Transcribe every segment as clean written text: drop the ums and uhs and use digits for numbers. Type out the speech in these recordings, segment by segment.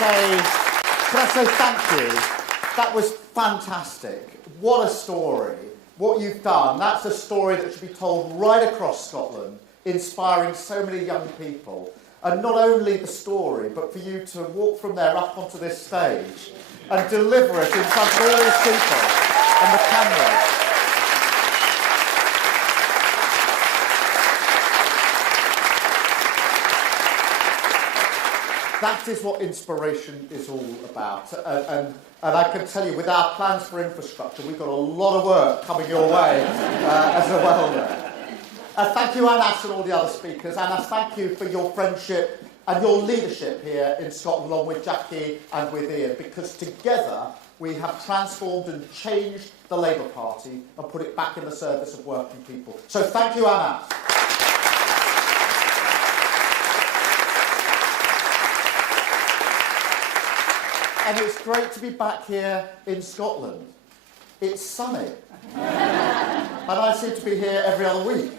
say thank you? That was fantastic. What a story. What you've done, that's a story that should be told right across Scotland, inspiring so many young people. And not only the story, but for you to walk from there up onto this stage and deliver it in front of all these people and the cameras. That is what inspiration is all about. And I can tell you, with our plans for infrastructure, we've got a lot of work coming your way as well there. Thank you, Anas, and all the other speakers. Anas, thank you for your friendship and your leadership here in Scotland, along with Jackie and with Ian, because together we have transformed and changed the Labour Party and put it back in the service of working people. So thank you, Anas. And it's great to be back here in Scotland. It's sunny. And I seem to be here every other week.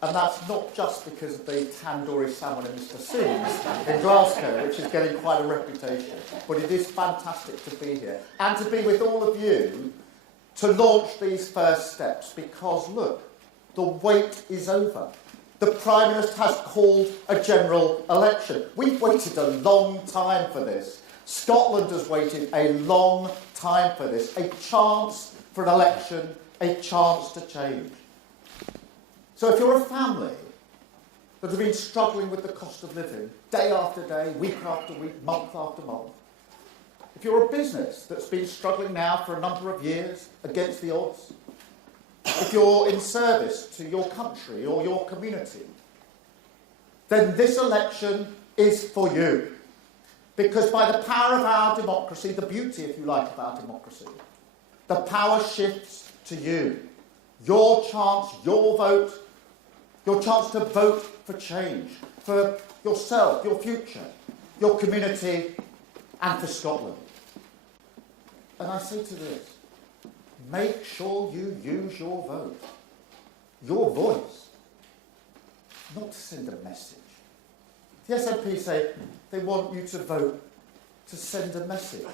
And that's not just because of the tandoori salmon in Mr. Sing's in Glasgow, which is getting quite a reputation. But it is fantastic to be here. And to be with all of you to launch these first steps. Because, look, the wait is over. The Prime Minister has called a general election. We've waited a long time for this. Scotland has waited a long time for this. A chance for an election, a chance to change. So if you're a family that have been struggling with the cost of living day after day, week after week, month after month, if you're a business that's been struggling now for a number of years against the odds, if you're in service to your country or your community, then this election is for you. Because by the power of our democracy, the beauty, if you like, of our democracy, the power shifts to you. Your chance, your vote, your chance to vote for change, for yourself, your future, your community, and for Scotland. And I say to this, make sure you use your vote, your voice, not to send a message. The SNP say they want you to vote to send a message.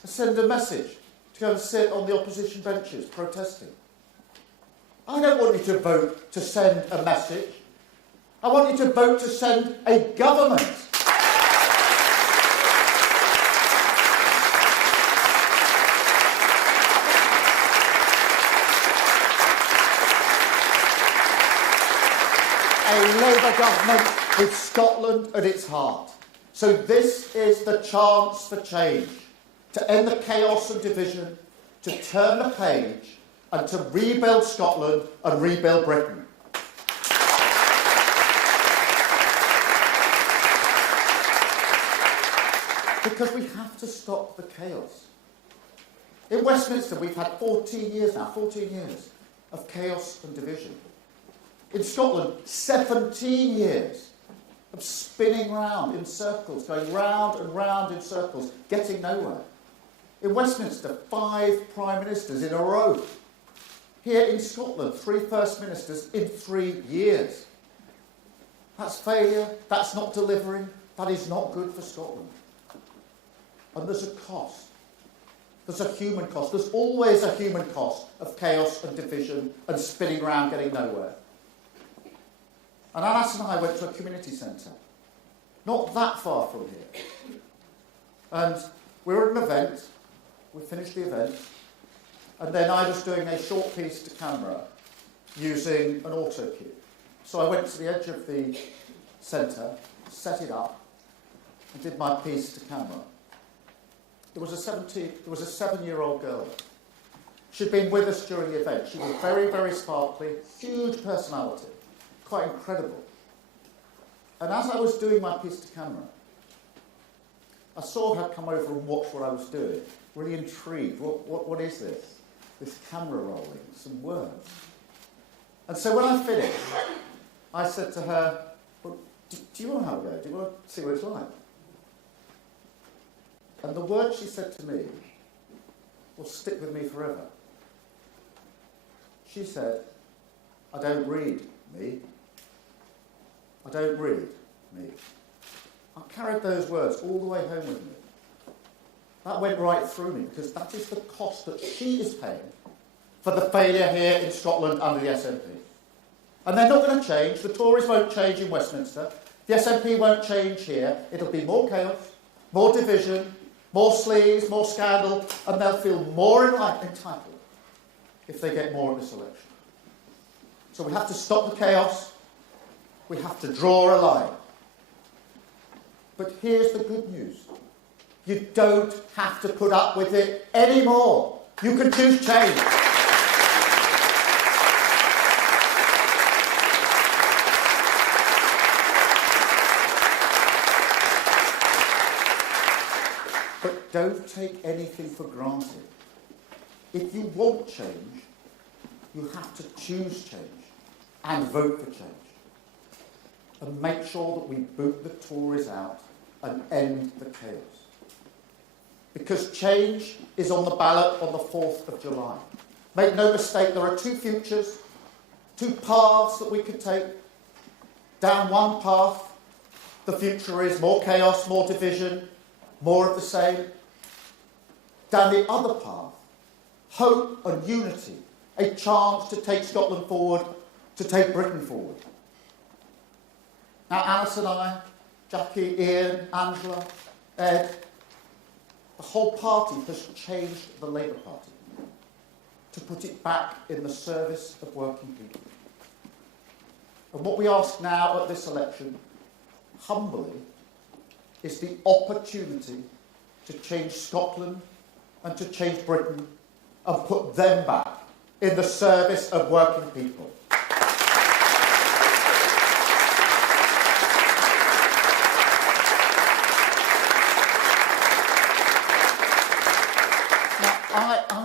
To send a message. To go and sit on the opposition benches protesting. I don't want you to vote to send a message. I want you to vote to send a government. A Labour government with Scotland at its heart. So this is the chance for change, to end the chaos and division, to turn the page, and to rebuild Scotland and rebuild Britain. Because we have to stop the chaos. In Westminster, we've had 14 years of chaos and division. In Scotland, 17 years of spinning round in circles, going round and round in circles, getting nowhere. In Westminster, 5 Prime Ministers in a row. Here in Scotland, 3 First Ministers in 3 years. That's failure, that's not delivering, that is not good for Scotland. And there's a cost. There's a human cost. There's always a human cost of chaos and division and spinning round, getting nowhere. And Anas and I went to a community centre, not that far from here. And we were at an event, we finished the event, and then I was doing a short piece to camera using an auto cue. So I went to the edge of the centre, set it up, and did my piece to camera. There was a 7-year-old girl. She'd been with us during the event. She was very, very sparkly, huge personality. Quite incredible. And as I was doing my piece to camera, I saw her come over and watch what I was doing, really intrigued. What is this? This camera rolling, some words. And so when I finished, I said to her, well, do you want to have a go? Do you want to see what it's like? And the words she said to me will stick with me forever. She said, I don't read me. I don't read me. I carried those words all the way home with me. That went right through me, because that is the cost that she is paying for the failure here in Scotland under the SNP. And they're not going to change. The Tories won't change in Westminster. The SNP won't change here. It'll be more chaos, more division, more sleaze, more scandal, and they'll feel more entitled if they get more at this election. So we have to stop the chaos. We have to draw a line. But here's the good news. You don't have to put up with it anymore. You can choose change. But don't take anything for granted. If you want change, you have to choose change and vote for change. And make sure that we boot the Tories out and end the chaos. Because change is on the ballot on the 4th of July. Make no mistake, there are two futures, two paths that we could take. Down one path, the future is more chaos, more division, more of the same. Down the other path, hope and unity, a chance to take Scotland forward, to take Britain forward. Now, Anas and I, Jackie, Ian, Angela, Ed, the whole party has changed the Labour Party to put it back in the service of working people. And what we ask now at this election, humbly, is the opportunity to change Scotland and to change Britain and put them back in the service of working people.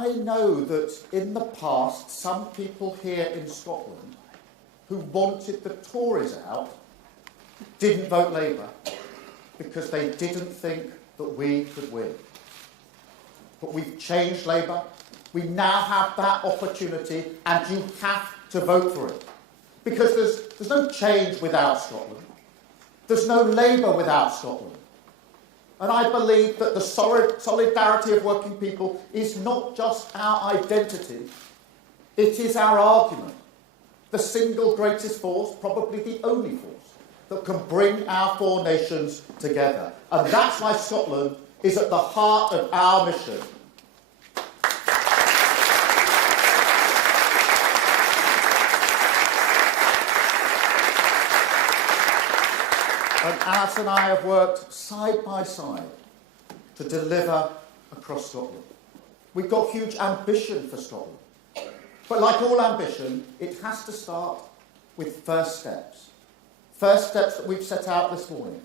I know that in the past, some people here in Scotland who wanted the Tories out didn't vote Labour because they didn't think that we could win. But we've changed Labour. We now have that opportunity, and you have to vote for it. Because there's no change without Scotland. There's no Labour without Scotland. And I believe that the solidarity of working people is not just our identity, it is our argument. The single greatest force, probably the only force, that can bring our four nations together. And that's why Scotland is at the heart of our mission. And Anas and I have worked side by side to deliver across Scotland. We've got huge ambition for Scotland. But like all ambition, it has to start with first steps. First steps that we've set out this morning.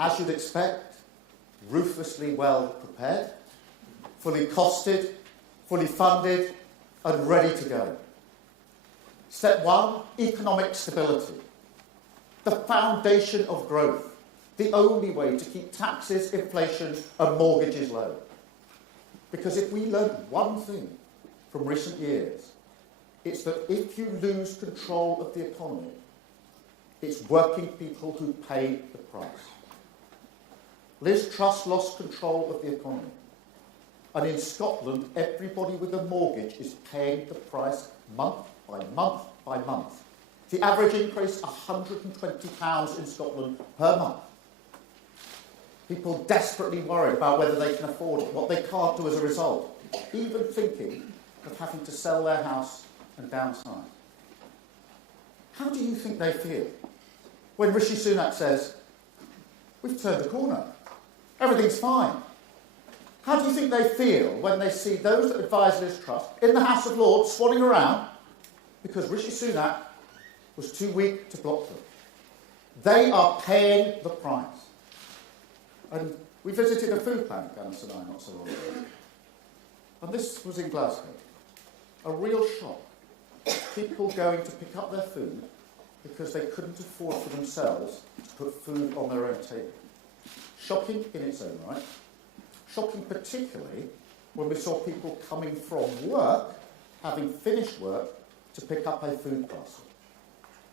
As you'd expect, ruthlessly well prepared, fully costed, fully funded, and ready to go. Step one, economic stability. The foundation of growth, the only way to keep taxes, inflation and mortgages low. Because if we learned one thing from recent years, it's that if you lose control of the economy, it's working people who pay the price. Liz Truss lost control of the economy. And in Scotland, everybody with a mortgage is paying the price month by month by month. The average increase, £120 in Scotland per month. People desperately worried about whether they can afford it, what they can't do as a result, even thinking of having to sell their house and downsize. How do you think they feel when Rishi Sunak says, we've turned a corner, everything's fine? How do you think they feel when they see those that advise Liz Truss in the House of Lords swanning around because Rishi Sunak was too weak to block them? They are paying the price. And we visited a food bank, Anas and I, not so long ago. And this was in Glasgow. A real shock. People going to pick up their food because they couldn't afford for themselves to put food on their own table. Shocking in its own right. Shocking particularly when we saw people coming from work, having finished work, to pick up a food parcel.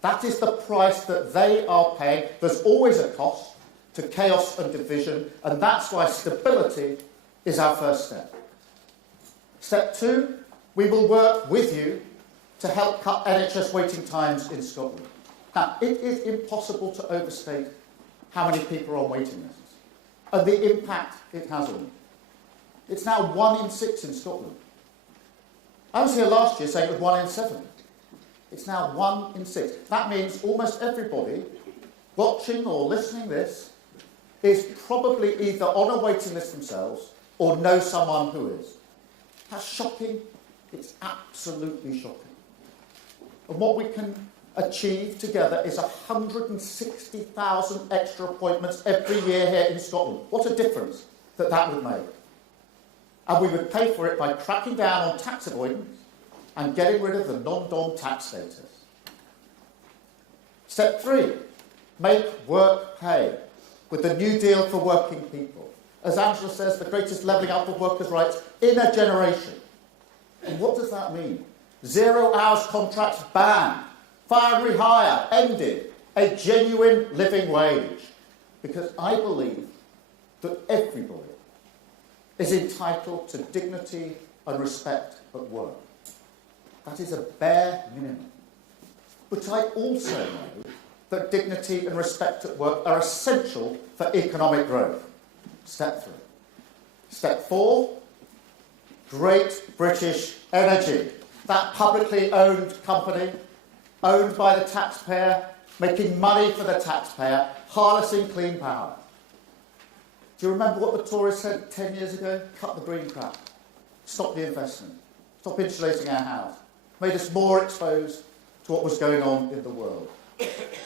That is the price that they are paying. There's always a cost. to chaos and division, and that's why stability is our first step. Step 2, we will work with you to help cut NHS waiting times in Scotland. Now, it is impossible to overstate how many people are on waiting lists and the impact it has on them. It's now 1 in 6 in Scotland. I was here last year saying it was 1 in 7. It's now 1 in 6. That means almost everybody watching or listening this is probably either on a waiting list themselves or know someone who is. That's shocking. It's absolutely shocking. And what we can achieve together is 160,000 extra appointments every year here in Scotland. What a difference that would make. And we would pay for it by cracking down on tax avoidance and getting rid of the non-dom tax status. Step 3, make work pay with the New Deal for working people. As Angela says, the greatest levelling up of workers' rights in a generation. And what does that mean? 0 hours contracts banned, fire and rehire ended, a genuine living wage. Because I believe that everybody is entitled to dignity and respect at work. That is a bare minimum. But I also know that dignity and respect at work are essential for economic growth. Step 3. Step 4, Great British Energy. That publicly owned company, owned by the taxpayer, making money for the taxpayer, harnessing clean power. Do you remember what the Tories said 10 years ago? Cut the green crap. Stop the investment. Stop insulating our house. Made us more exposed to what was going on in the world.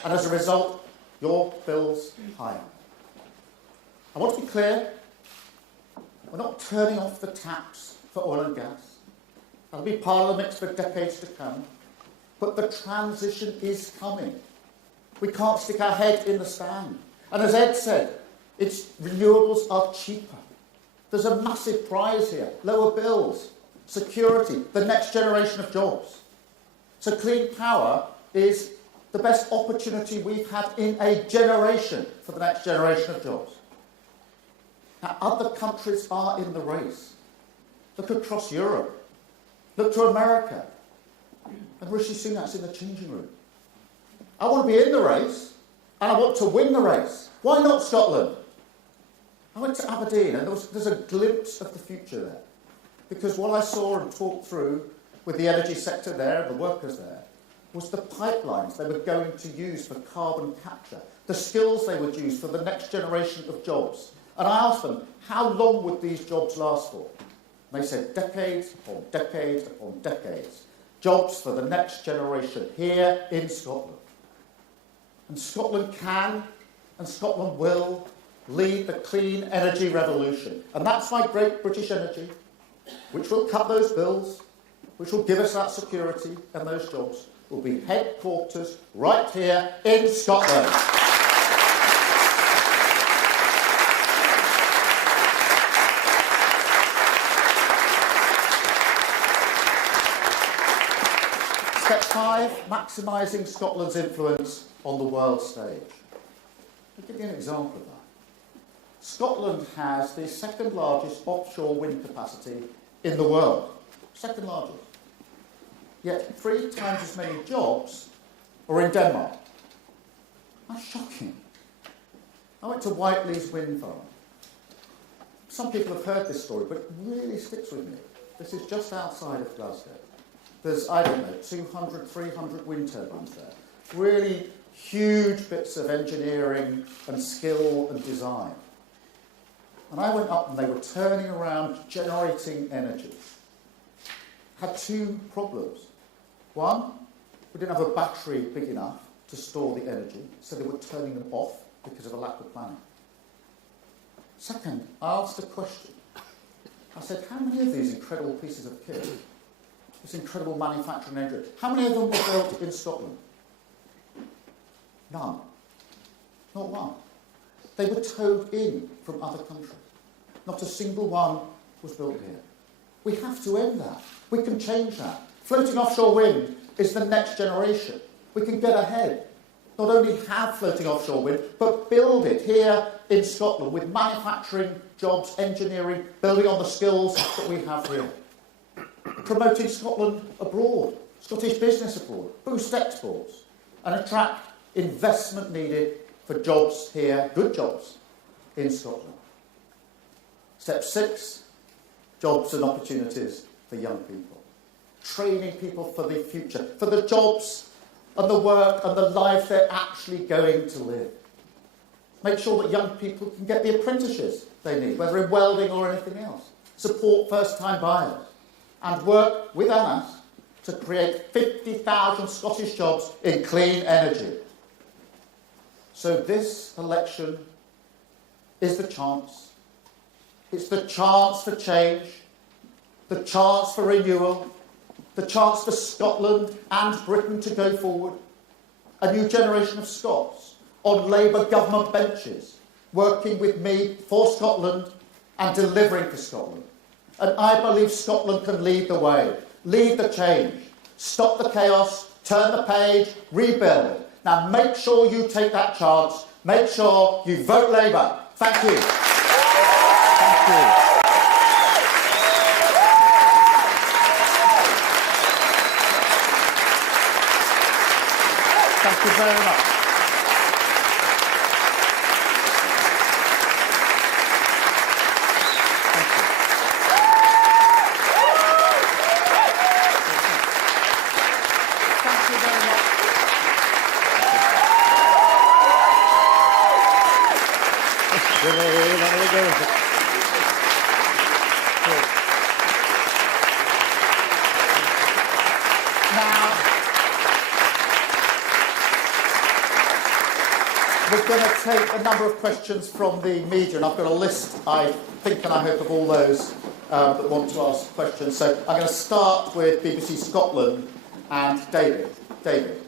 And as a result, your bills higher. I want to be clear. We're not turning off the taps for oil and gas. That'll be part of the mix for decades to come. But the transition is coming. We can't stick our head in the sand. And as Ed said, renewables are cheaper. There's a massive prize here. Lower bills, security, the next generation of jobs. So clean power is the best opportunity we've had in a generation for the next generation of jobs. Now, other countries are in the race. Look across Europe. Look to America. And Rishi Sunak's in the changing room. I want to be in the race, and I want to win the race. Why not Scotland? I went to Aberdeen, and there's a glimpse of the future there. Because what I saw and talked through with the energy sector there, the workers there, was the pipelines they were going to use for carbon capture, the skills they would use for the next generation of jobs. And I asked them, how long would these jobs last for? And they said, decades upon decades upon decades. Jobs for the next generation here in Scotland. And Scotland can, and Scotland will, lead the clean energy revolution. And that's why Great British Energy, which will cut those bills, which will give us that security and those jobs, will be headquarters right here in Scotland. Step 5, maximising Scotland's influence on the world stage. I'll give you an example of that. Scotland has the second largest offshore wind capacity in the world. Second largest. Yet 3 times as many jobs are in Denmark. That's shocking. I went to Whiteley's wind farm. Some people have heard this story, but it really sticks with me. This is just outside of Glasgow. There's, I don't know, 200, 300 wind turbines there. Really huge bits of engineering and skill and design. And I went up and they were turning around, generating energy. Had 2 problems. One, we didn't have a battery big enough to store the energy, so they were turning them off because of a lack of planning. Second, I asked a question. I said, how many of these incredible pieces of kit, this incredible manufacturing engine, how many of them were built in Scotland? None. Not one. They were towed in from other countries. Not a single one was built here. We have to end that. We can change that. Floating offshore wind is the next generation. We can get ahead. not only have floating offshore wind, but build it here in Scotland with manufacturing jobs, engineering, building on the skills that we have here. Promoting Scotland abroad, Scottish business abroad, boost exports, and attract investment needed for jobs here, good jobs, in Scotland. Step 6, jobs and opportunities for young people. Training people for the future, for the jobs and the work and the life they're actually going to live. Make sure that young people can get the apprenticeships they need, whether in welding or anything else. Support first-time buyers. And work with Anas to create 50,000 Scottish jobs in clean energy. So this election is the chance. It's the chance for change, the chance for renewal, the chance for Scotland and Britain to go forward. A new generation of Scots on Labour government benches, working with me for Scotland and delivering for Scotland. And I believe Scotland can lead the way, lead the change, stop the chaos, turn the page, rebuild. Now make sure you take that chance. Make sure you vote Labour. Thank you. Thank you. Thank you very much. We're going to take a number of questions from the media, and I've got a list, I think and I hope, of all those that want to ask questions. So I'm going to start with BBC Scotland and David. David.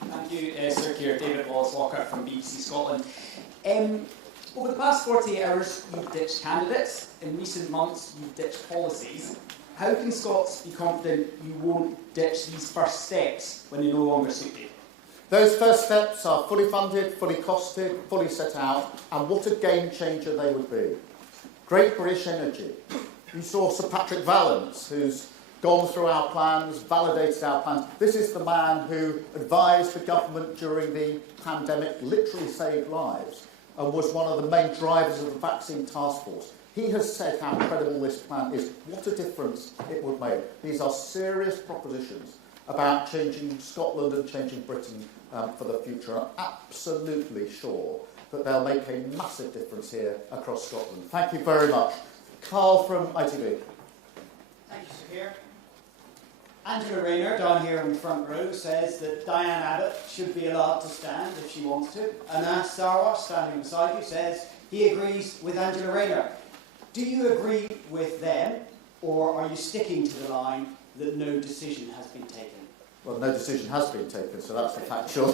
Thank you, Sir Keir. David Wallace-Walker from BBC Scotland. Over the past 48 hours, you've ditched candidates. In recent months, you've ditched policies. How can Scots be confident you won't ditch these first steps when they no longer suit you? Those first steps are fully funded, fully costed, fully set out, and what a game changer they would be. Great British Energy. You saw Sir Patrick Vallance, who's gone through our plans, validated our plans. This is the man who advised the government during the pandemic, literally saved lives, and was one of the main drivers of the vaccine task force. He has said how incredible this plan is, what a difference it would make. These are serious propositions about changing Scotland and changing Britain for the future. I'm absolutely sure that they'll make a massive difference here across Scotland. Thank you very much. Carl from ITV. Thank you, Sir Keir. Angela Rayner, down here in the front row, says that Diane Abbott should be allowed to stand if she wants to. Anas Sarwar, standing beside you, says he agrees with Angela Rayner. Do you agree with them, or are you sticking to the line that no decision has been taken? Well, no decision has been taken, so that's the factual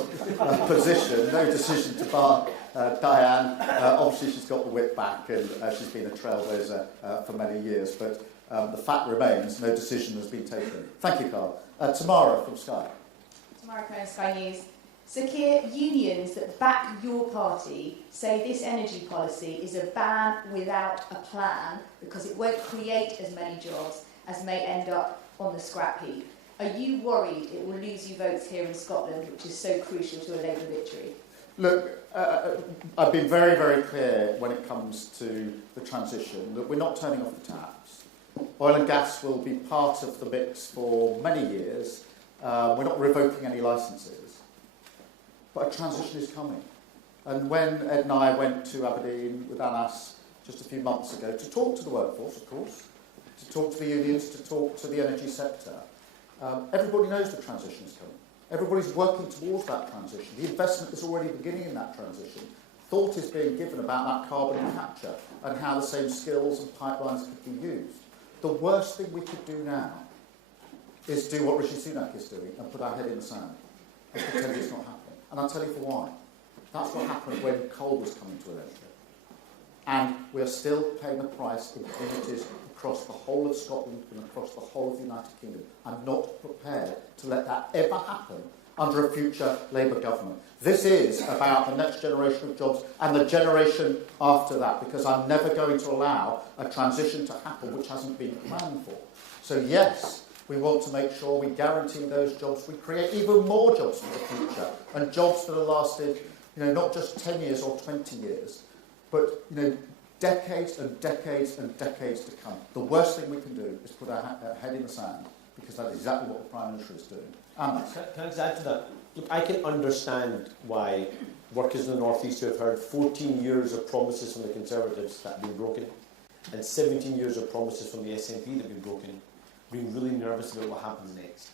position. No decision to bar Diane. Obviously, she's got the whip back, and she's been a trailblazer for many years. But the fact remains, no decision has been taken. Thank you, Carl. Tamara from Sky. Tamara Cohen, Sky News. Sir Keir, unions that back your party say this energy policy is a ban without a plan because it won't create as many jobs as may end up on the scrap heap. Are you worried it will lose you votes here in Scotland, which is so crucial to a Labour victory? Look, I've been very, very clear when it comes to the transition that we're not turning off the taps. Oil and gas will be part of the mix for many years. We're not revoking any licences. But a transition is coming. And when Ed and I went to Aberdeen with Anas just a few months ago to talk to the workforce, of course, to talk to the unions, to talk to the energy sector, everybody knows the transition is coming. Everybody's working towards that transition. The investment is already beginning in that transition. Thought is being given about that carbon capture and how the same skills and pipelines could be used. The worst thing we could do now is do what Rishi Sunak is doing and put our head in the sand and pretend it's not happening. And I'll tell you for why. That's what happened when coal was coming to an end. And we are still paying the price in communities across the whole of Scotland and across the whole of the United Kingdom. I'm not prepared to let that ever happen under a future Labour government. This is about the next generation of jobs and the generation after that, because I'm never going to allow a transition to happen which hasn't been planned for. So yes, we want to make sure we guarantee those jobs. We create even more jobs for the future, and jobs that are lasted, not just 10 years or 20 years, but, decades and decades and decades to come. The worst thing we can do is put our head in the sand, because that's exactly what the Prime Minister is doing. Anas. Can I just add to that? Look, I can understand why workers in the North East who have heard 14 years of promises from the Conservatives that have been broken, and 17 years of promises from the SNP that have been broken, being really nervous about what happens next.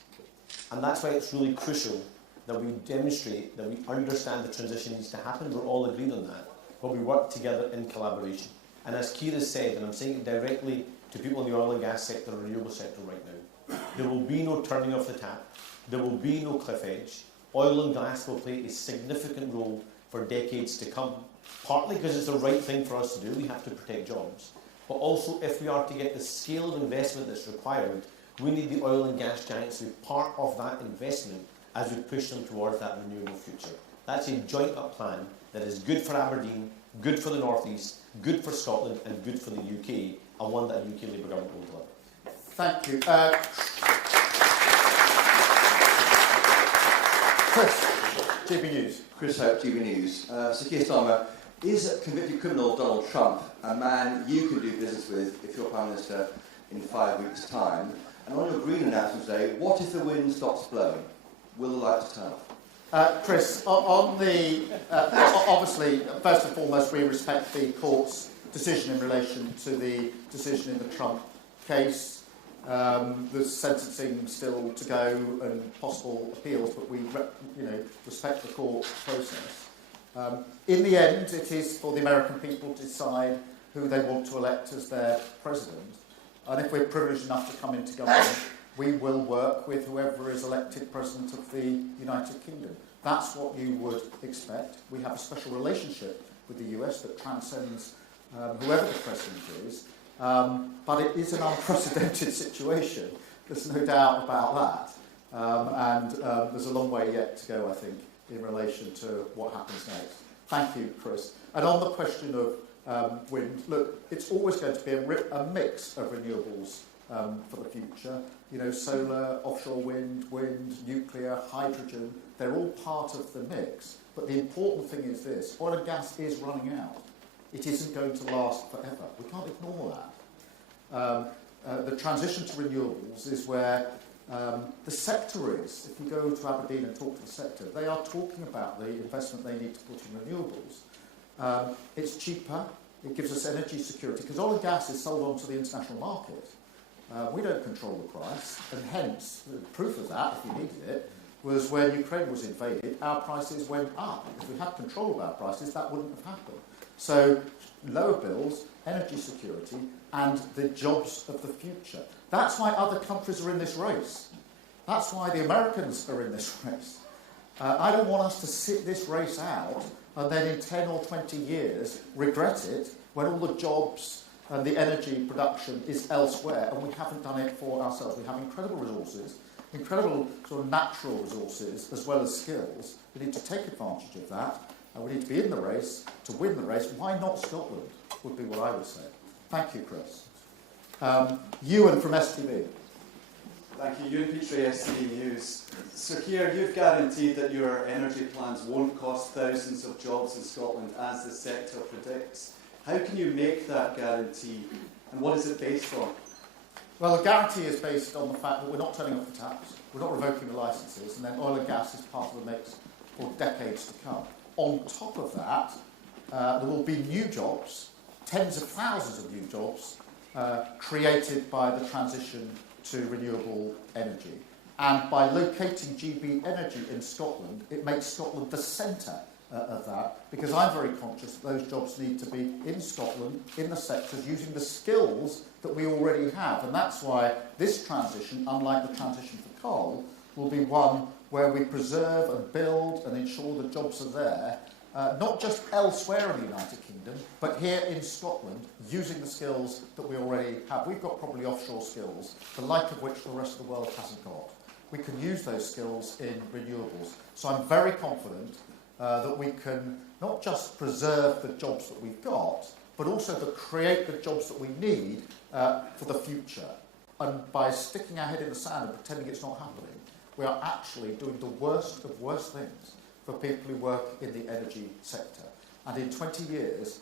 And that's why it's really crucial that we demonstrate that we understand the transition needs to happen. We're all agreed on that, but we work together in collaboration. And as Keir has said, and I'm saying it directly to people in the oil and gas sector and renewable sector right now, there will be no turning off the tap. There will be no cliff edge. Oil and gas will play a significant role for decades to come, partly because it's the right thing for us to do. We have to protect jobs. But also, if we are to get the scale of investment that's required, we need the oil and gas giants to be part of that investment as we push them towards that renewable future. That's a joint-up plan that is good for Aberdeen, good for the North East, good for Scotland, and good for the UK, and one that a UK Labour government will deliver. Thank you. Chris, GB News. Chris Hope, GB News. So Keir Starmer, is convicted criminal Donald Trump a man you can do business with if you're Prime Minister in 5 weeks' time? And on your Green announcement today, what if the wind stops blowing? Will the lights turn off? Chris, on the obviously, first and foremost, we respect the court's decision in relation to the decision in the Trump case. There's sentencing still to go and possible appeals, but we respect the court process. In the end, it is for the American people to decide who they want to elect as their president. And if we're privileged enough to come into government, we will work with whoever is elected president of the United Kingdom. That's what you would expect. We have a special relationship with the US that transcends whoever the president is. But it is an unprecedented situation. There's no doubt about that. And there's a long way yet to go, I think, in relation to what happens next. Thank you, Chris. And on the question of wind, look, it's always going to be a mix of renewables for the future. Solar, offshore wind, nuclear, hydrogen, they're all part of the mix. But the important thing is this: oil and gas is running out. It isn't going to last forever. We can't ignore that. The transition to renewables is where the sector is. If you go to Aberdeen and talk to the sector, they are talking about the investment they need to put in renewables. It's cheaper. It gives us energy security, because oil and gas is sold onto the international market. We don't control the price, and hence, the proof of that, if you needed it, was when Ukraine was invaded, our prices went up. If we had control of our prices, that wouldn't have happened. So, lower bills, energy security, and the jobs of the future. That's why other countries are in this race. That's why the Americans are in this race. I don't want us to sit this race out and then in 10 or 20 years regret it when all the jobs and the energy production is elsewhere and we haven't done it for ourselves. We have incredible resources, incredible sort of natural resources as well as skills. We need to take advantage of that, and we need to be in the race to win the race. Why not Scotland, would be what I would say. Thank you, Chris. Ewan from STV. Thank you. Ewan Petrie, STV News. So, Keir, you've guaranteed that your energy plans won't cost thousands of jobs in Scotland, as the sector predicts. How can you make that guarantee, and what is it based on? Well, the guarantee is based on the fact that we're not turning off the taps, we're not revoking the licences, and then oil and gas is part of the mix for decades to come. On top of that, there will be new jobs, tens of thousands of new jobs, created by the transition to renewable energy. And by locating GB Energy in Scotland, it makes Scotland the centre of that, because I'm very conscious that those jobs need to be in Scotland, in the sectors, using the skills that we already have. And that's why this transition, unlike the transition for coal, will be one where we preserve and build and ensure the jobs are there, not just elsewhere in the United Kingdom, but here in Scotland, using the skills that we already have. We've got probably offshore skills, the like of which the rest of the world hasn't got. we can use those skills in renewables. So I'm very confident that we can not just preserve the jobs that we've got, but also to create the jobs that we need for the future. And by sticking our head in the sand and pretending it's not happening, we are actually doing the worst of worst things for people who work in the energy sector. And in 20 years,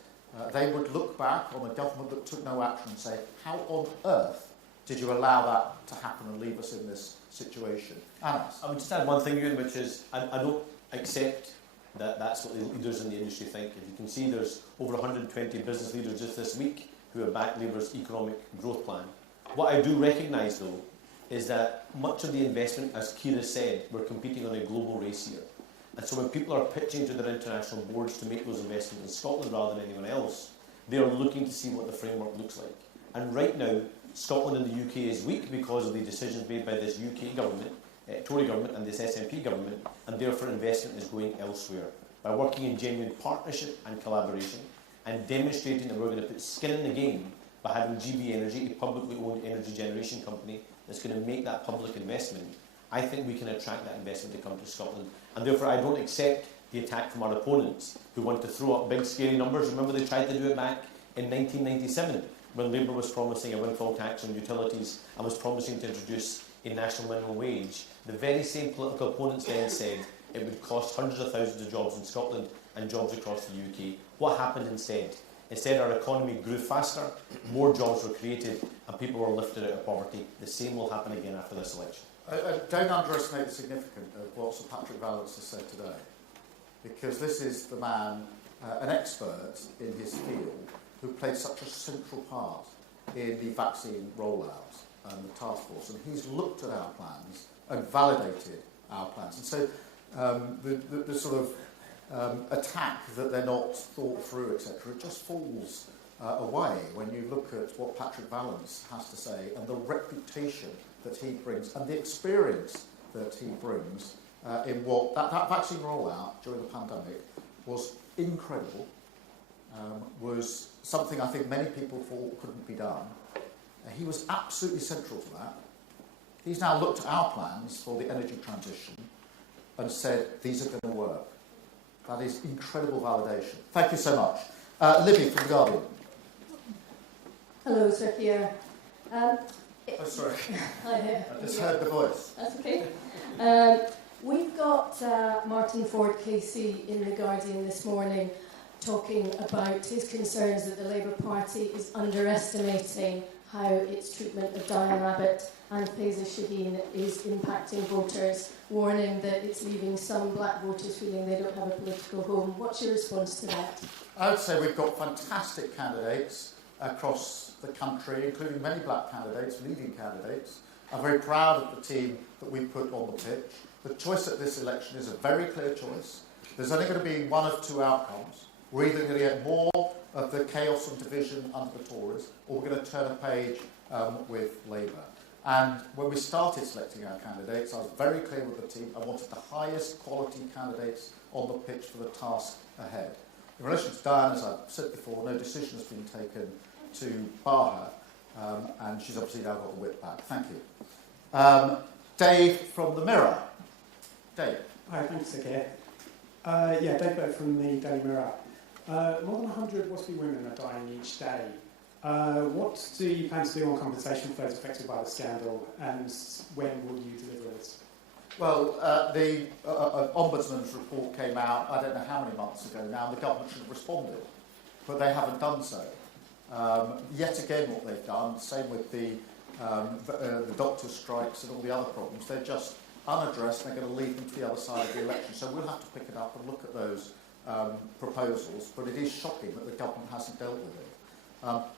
they would look back on a government that took no action and say, how on earth did you allow that to happen and leave us in this situation? Anas? I would just add one thing, Ewan, which is I don't accept that that's what the leaders in the industry think. If you can see, there's over 120 business leaders just this week who have backed Labour's economic growth plan. What I do recognise, though, is that much of the investment, as Keir has said, we're competing on a global race here. And so when people are pitching to their international boards to make those investments in Scotland rather than anyone else, they are looking to see what the framework looks like. And right now, Scotland and the UK is weak because of the decisions made by this UK government, Tory government and this SNP government, and therefore investment is going elsewhere. By working in genuine partnership and collaboration and demonstrating that we're going to put skin in the game by having GB Energy, a publicly owned energy generation company that's going to make that public investment, I think we can attract that investment to come to Scotland. And therefore I don't accept the attack from our opponents who want to throw up big scary numbers. Remember, they tried to do it back in 1997 when Labour was promising a windfall tax on utilities and was promising to introduce a national minimum wage. The very same political opponents then said it would cost hundreds of thousands of jobs in Scotland and jobs across the UK. What happened instead? Instead, our economy grew faster, more jobs were created, and people were lifted out of poverty. The same will happen again after this election. Don't underestimate the significance of what Sir Patrick Vallance has said today, because this is the man, an expert in his field, who played such a central part in the vaccine rollout and the task force, and he's looked at our plans and validated our plans. And so the sort of attack that they're not thought through, etc., it just falls away when you look at what Patrick Vallance has to say and the reputation that he brings and the experience that he brings in what that vaccine rollout during the pandemic was incredible, was something I think many people thought couldn't be done. He was absolutely central to that. He's now looked at our plans for the energy transition and said, these are going to work. That is incredible validation. Thank you so much. Libby from The Guardian. Hello, Sir Keir. Oh, sorry. Hi there. I just heard the voice. That's okay. We've got Martin Ford KC in The Guardian this morning talking about his concerns that the Labour Party is underestimating how its treatment of Diane Abbott and Faiza Shaheen is impacting voters, warning that it's leaving some black voters feeling they don't have a political home. What's your response to that? I would say we've got fantastic candidates across the country, including many black candidates, leading candidates. I'm very proud of the team that we put on the pitch. The choice at this election is a very clear choice. There's only going to be one of two outcomes. We're either going to get more of the chaos and division under the Tories, or we're going to turn a page with Labour. And when we started selecting our candidates, I was very clear with the team. I wanted the highest quality candidates on the pitch for the task ahead. In relation to Diane, as I've said before, no decision has been taken to bar her, and she's obviously now got the whip back. Thank you. Dave from The Mirror. Dave. Hi, thanks, Sir Keir. Dave Burt from the Daily Mirror. More than 100 WASPy women are dying each day. What do you plan to do on compensation for those affected by the scandal, and when will you deliver this? Well, the Ombudsman's report came out, I don't know how many months ago now, and the government should have responded, but they haven't done so. Yet again, what they've done, same with the doctor strikes and all the other problems, they're just unaddressed and they're going to leave them to the other side of the election. So we'll have to pick it up and look at those proposals, but it is shocking that the government hasn't dealt with it.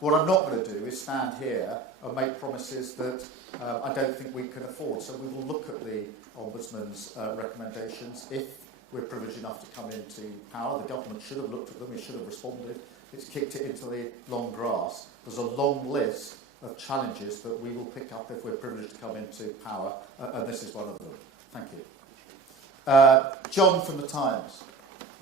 What I'm not going to do is stand here and make promises that I don't think we can afford. So we will look at the Ombudsman's recommendations. If we're privileged enough to come into power, the government should have looked at them, it should have responded. It's kicked it into the long grass. There's a long list of challenges that we will pick up if we're privileged to come into power, and this is one of them. Thank you. John from The Times.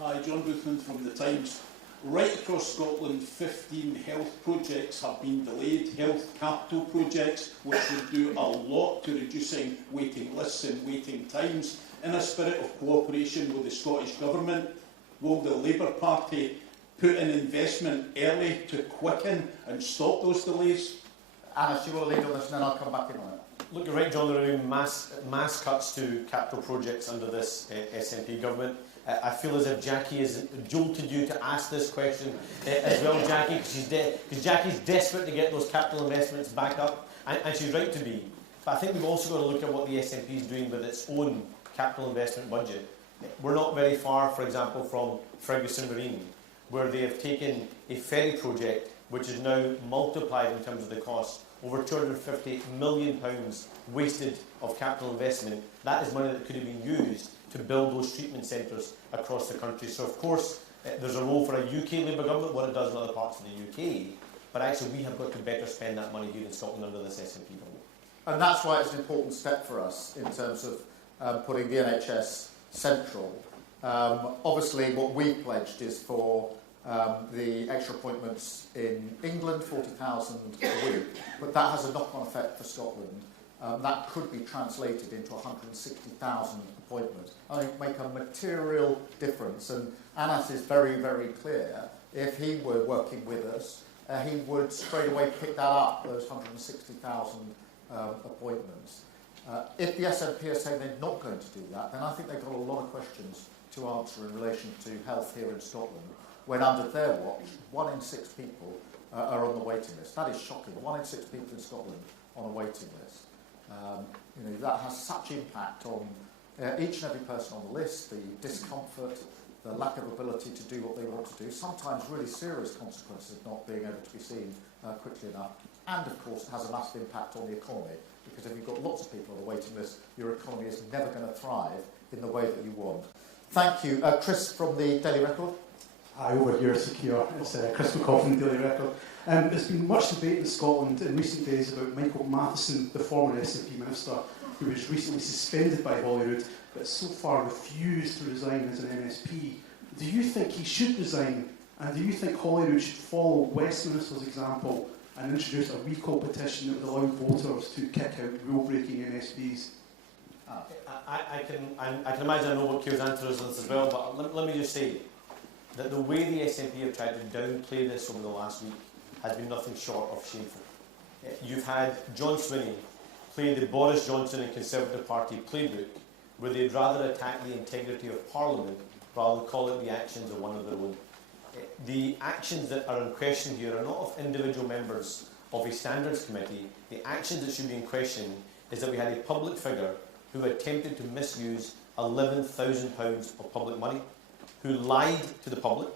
Hi, John Boothman from The Times. Right across Scotland, 15 health projects have been delayed, health capital projects, which would do a lot to reducing waiting lists and waiting times. In a spirit of cooperation with the Scottish Government, will the Labour Party put in investment early to quicken and stop those delays? Anas, you want to lead on this and then I'll come back in on it. Look, you're right, John, there have been mass cuts to capital projects under this SNP government. I feel as if Jackie has jolted you to ask this question as well, Jackie, because Jackie's desperate to get those capital investments back up, and she's right to be. But I think we've also got to look at what the SNP is doing with its own capital investment budget. We're not very far, for example, from Ferguson Marine, where they have taken a ferry project which is now multiplied in terms of the cost, over £250 million wasted of capital investment. That is money that could have been used to build those treatment centres across the country. So, of course, there's a role for a UK Labour government, what it does in other parts of the UK, but actually we have got to better spend that money here in Scotland under this SNP government. And that's why it's an important step for us in terms of putting the NHS central. Obviously, what we pledged is for the extra appointments in England, 40,000 a week, but that has a knock-on effect for Scotland. That could be translated into 160,000 appointments. I think make a material difference. And Anas is very, very clear. If he were working with us, he would straight away pick that up, those 160,000 appointments. If the SNP are saying they're not going to do that, then I think they've got a lot of questions to answer in relation to health here in Scotland, when under their watch, 1 in 6 people are on the waiting list. That is shocking. 1 in 6 people in Scotland on a waiting list. That has such impact on each and every person on the list, the discomfort, the lack of ability to do what they want to do, sometimes really serious consequences of not being able to be seen quickly enough. And, of course, it has a massive impact on the economy, because if you've got lots of people on the waiting list, your economy is never going to thrive in the way that you want. Thank you. Chris from the Daily Record. Hi, over here, Secure. It's Chris McCall from the Daily Record. There's been much debate in Scotland in recent days about Michael Matheson, the former SNP minister, who was recently suspended by Holyrood, but so far refused to resign as an MSP. Do you think he should resign, and do you think Holyrood should follow Westminster's example and introduce a recall petition that would allow voters to kick out rule-breaking MSPs? I can imagine I know what Keir's answer is on this as well, but let me just say that the way the SNP have tried to downplay this over the last week has been nothing short of shameful. You've had John Swinney play the Boris Johnson and Conservative Party playbook, where they'd rather attack the integrity of Parliament rather than call it the actions of one of their own. The actions that are in question here are not of individual members of a standards committee. The actions that should be in question is that we had a public figure who attempted to misuse £11,000 of public money, who lied to the public,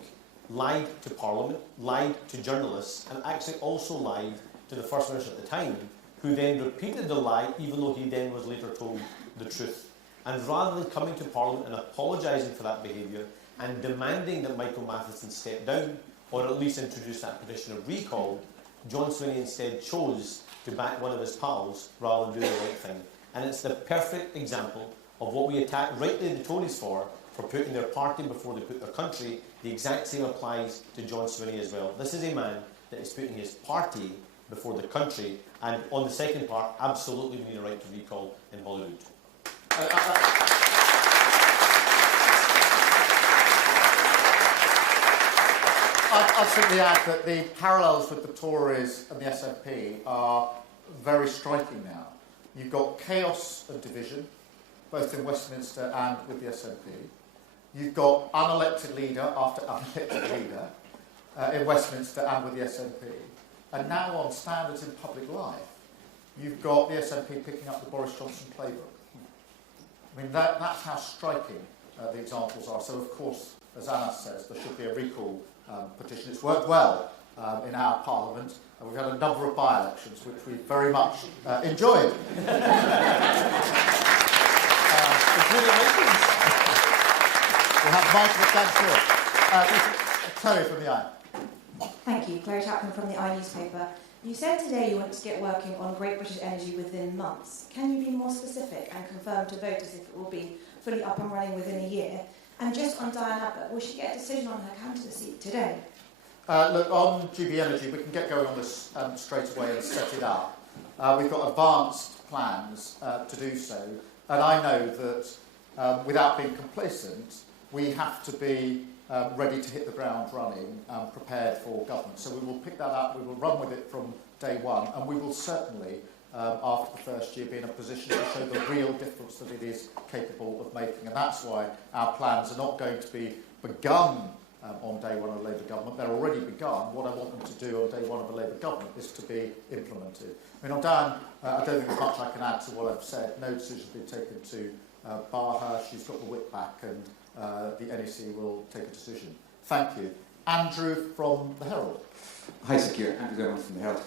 lied to Parliament, lied to journalists, and actually also lied to the First Minister at the time, who then repeated the lie, even though he then was later told the truth. And rather than coming to Parliament and apologising for that behaviour and demanding that Michael Matheson step down, or at least introduce that petition of recall, John Swinney instead chose to back one of his pals rather than do the right thing. And it's the perfect example of what we attack rightly the Tories for putting their party before they put their country. The exact same applies to John Swinney as well. This is a man that is putting his party before the country, and on the second part, absolutely we need a right to recall in Holyrood. I'd simply add that the parallels with the Tories and the SNP are very striking now. You've got chaos and division, both in Westminster and with the SNP. You've got unelected leader after unelected leader in Westminster and with the SNP. And now on standards in public life, you've got the SNP picking up the Boris Johnson playbook. I mean, that's how striking the examples are. So, of course, as Anas says, there should be a recall petition. It's worked well in our Parliament, and we've had a number of by-elections, which we've very much enjoyed. We'll have Michael McCann. Terry from the Eye. Thank you. Claire Chapman from the Eye newspaper. You said today you want to get working on Great British Energy within months. Can you be more specific and confirm to voters if it will be fully up and running within a year? And just on Diane Abbott, will she get a decision on her candidacy today? Look, on GB Energy, we can get going on this straight away and set it up. We've got advanced plans to do so, and I know that without being complacent, we have to be ready to hit the ground running, prepared for government. So we will pick that up, we will run with it from day one, and we will certainly, after the first year, be in a position to show the real difference that it is capable of making. And that's why our plans are not going to be begun on day one of a Labour government. They're already begun. What I want them to do on day one of a Labour government is to be implemented. I mean, on Dan, I don't think there's much I can add to what I've said. No decision has been taken to bar her. She's got the whip back, and the NEC will take a decision. Thank you. Andrew from the Herald. Hi, Sir Keir. Andrew Dermot from the Herald.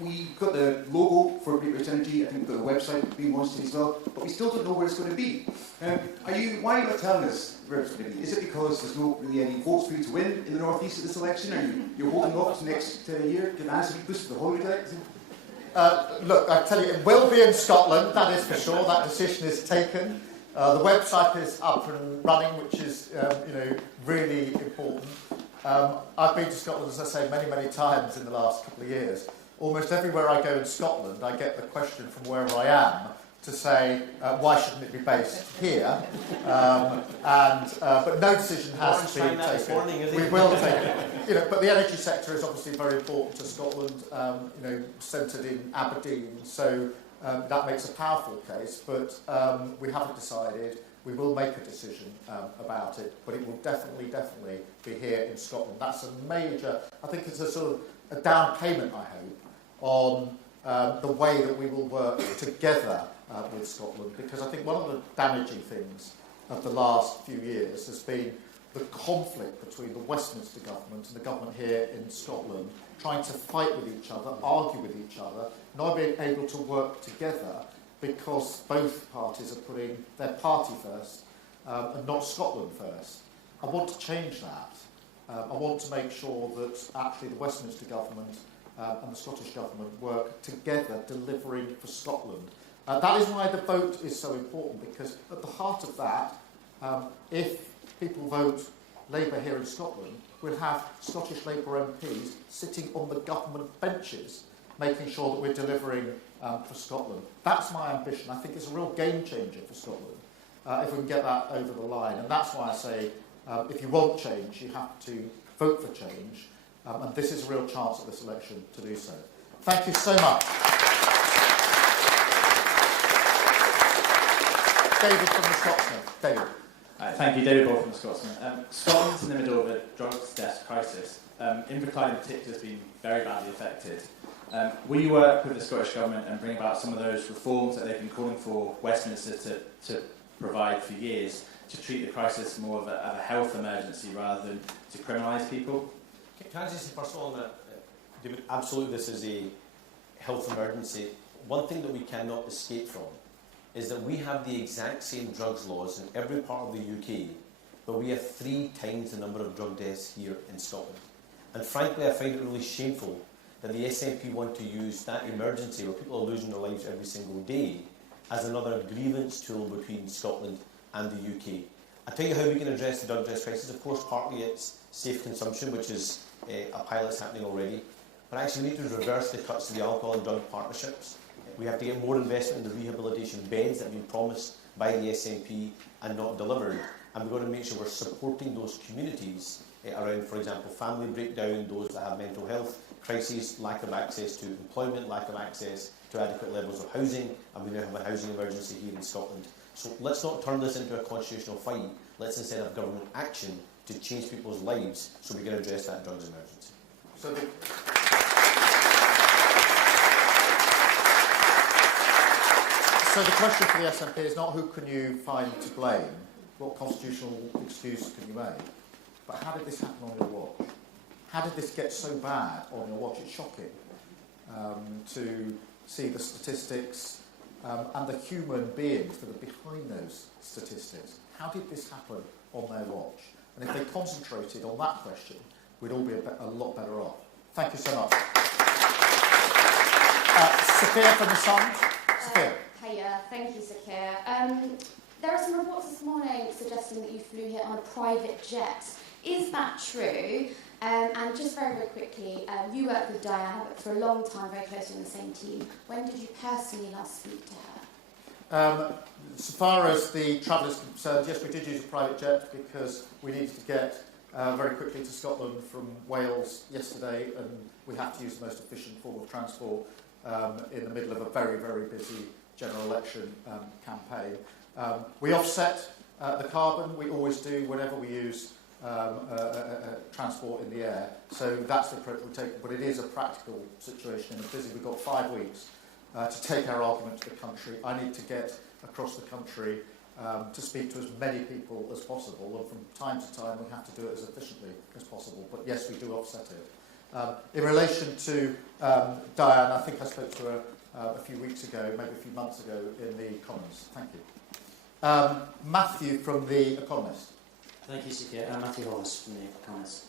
We've got the logo for Great British Energy. I think we've got the website being launched as well, but we still don't know where it's going to be. Why are you not telling us where it's going to be? Is it because there's not really any votes for you to win in the North East at this election? Are you're holding off to next year? Give Anas a wee boost for the Holiday Act? Look, I tell you, it will be in Scotland, that is for sure. That decision is taken. The website is up and running, which is really important. I've been to Scotland, as I say, many, many times in the last couple of years. Almost everywhere I go in Scotland, I get the question from wherever I am to say, why shouldn't it be based here? But no decision has been taken. We will take it. But the energy sector is obviously very important to Scotland, centred in Aberdeen, so that makes a powerful case. But we haven't decided. We will make a decision about it, but it will definitely be here in Scotland. That's a major, I think it's a sort of a down payment, I hope, on the way that we will work together with Scotland, because I think one of the damaging things of the last few years has been the conflict between the Westminster government and the government here in Scotland, trying to fight with each other, argue with each other, not being able to work together, because both parties are putting their party first and not Scotland first. I want to change that. I want to make sure that actually the Westminster government and the Scottish government work together, delivering for Scotland. That is why the vote is so important, because at the heart of that, if people vote Labour here in Scotland, we'll have Scottish Labour MPs sitting on the government benches, making sure that we're delivering for Scotland. That's my ambition. I think it's a real game changer for Scotland if we can get that over the line. And that's why I say, if you want change, you have to vote for change. And this is a real chance at this election to do so. Thank you so much. David from the Scotsman. David. Thank you, David Ball from the Scotsman. Scotland's in the middle of a drugs death crisis. Inverclyde in particular has been very badly affected. Will you work with the Scottish Government and bring about some of those reforms that they've been calling for Westminster to provide for years, to treat the crisis more of a health emergency rather than to criminalise people? Can I just say first of all that absolutely this is a health emergency. One thing that we cannot escape from is that we have the exact same drugs laws in every part of the UK, but we have 3 times the number of drug deaths here in Scotland. And frankly, I find it really shameful that the SNP want to use that emergency, where people are losing their lives every single day, as another grievance tool between Scotland and the UK. I'll tell you how we can address the drug death crisis. Of course, partly it's safe consumption, which is a pilot that's happening already. But actually, we need to reverse the cuts to the alcohol and drug partnerships. We have to get more investment in the rehabilitation beds that have been promised by the SNP and not delivered. And we're going to make sure we're supporting those communities around, for example, family breakdown, those that have mental health crises, lack of access to employment, lack of access to adequate levels of housing, and we now have a housing emergency here in Scotland. So let's not turn this into a constitutional fight. Let's instead have government action to change people's lives so we can address that drugs emergency. So the question for the SNP is not who can you find to blame, what constitutional excuse can you make, but how did this happen on your watch? How did this get so bad on your watch? It's shocking to see the statistics and the human beings that are behind those statistics. How did this happen on their watch? And if they concentrated on that question, we'd all be a lot better off. Thank you so much. Sophia from the Sun. Sophia. Hiya, thank you, Sir Keir. There are some reports this morning suggesting that you flew here on a private jet. Is that true? And just very, very quickly, you worked with Diana but for a long time, very closely on the same team. When did you personally last speak to her? So far as the travel is concerned, yes, we did use a private jet because we needed to get very quickly to Scotland from Wales yesterday, and we have to use the most efficient form of transport in the middle of a very, very busy general election campaign. We offset the carbon, we always do whenever we use transport in the air. So that's the approach we take, but it is a practical situation. And busy, we've got 5 weeks to take our argument to the country. I need to get across the country to speak to as many people as possible, and from time to time we have to do it as efficiently as possible. But yes, we do offset it. In relation to Diane, I think I spoke to her a few weeks ago, maybe a few months ago, in the Economist. Thank you. Matthew from the Economist. Thank you, Sir Keir. Matthew Hollis from the Economist.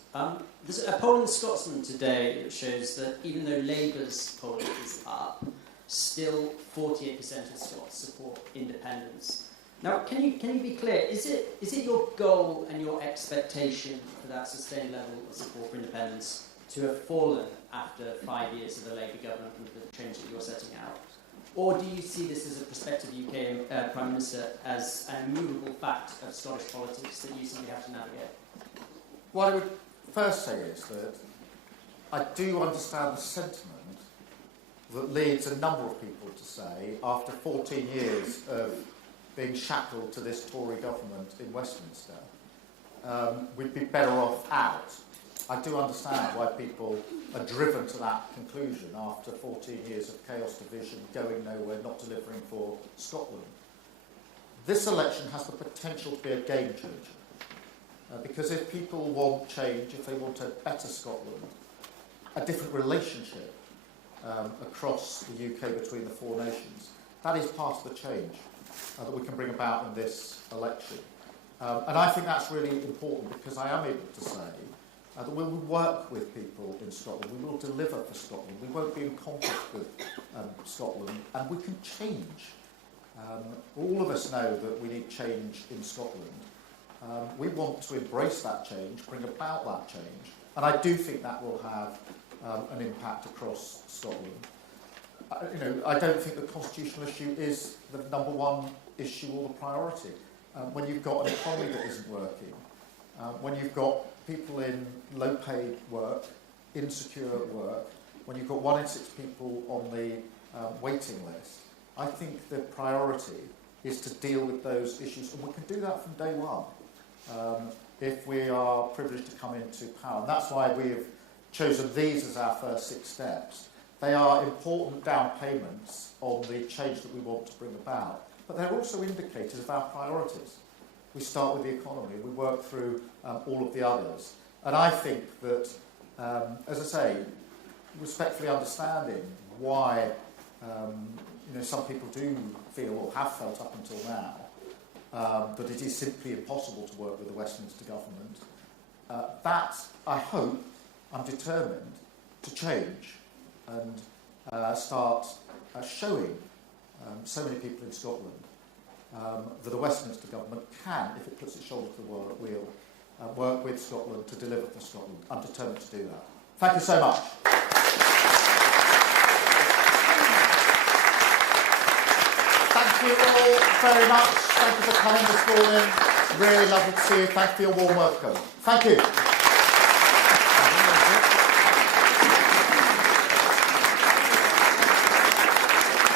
There's a poll in Scotland today that shows that even though Labour's polling is up, still 48% of Scots support independence. Now, can you be clear? Is it your goal and your expectation for that sustained level of support for independence to have fallen after 5 years of the Labour government and the change that you're setting out? Or do you see this as a prospective UK Prime Minister as an immovable fact of Scottish politics that you simply have to navigate? What I would first say is that I do understand the sentiment that leads a number of people to say, after 14 years of being shackled to this Tory government in Westminster, we'd be better off out. I do understand why people are driven to that conclusion after 14 years of chaos, division, going nowhere, not delivering for Scotland. This election has the potential to be a game changer. Because if people want change, if they want a better Scotland, a different relationship across the UK between the four nations, that is part of the change that we can bring about in this election. And I think that's really important, because I am able to say that we will work with people in Scotland, we will deliver for Scotland, we won't be in conflict with Scotland, and we can change. All of us know that we need change in Scotland. We want to embrace that change, bring about that change, and I do think that will have an impact across Scotland. I don't think the constitutional issue is the number one issue or the priority. When you've got an economy that isn't working, when you've got people in low-paid work, insecure work, when you've got 1 in 6 people on the waiting list, I think the priority is to deal with those issues, and we can do that from day one if we are privileged to come into power. And that's why we have chosen these as our first 6 steps. They are important down payments on the change that we want to bring about, but they're also indicators of our priorities. We start with the economy, we work through all of the others. And I think that, as I say, respectfully understanding why some people do feel, or have felt up until now, that it is simply impossible to work with the Westminster government, that, I hope, I'm determined to change and start showing so many people in Scotland that a Westminster government can, if it puts its shoulder to the wheel, work with Scotland to deliver for Scotland. I'm determined to do that. Thank you so much. Thank you all very much. Thank you for coming this morning. Really lovely to see you. Thank you for your warm welcome. Thank you.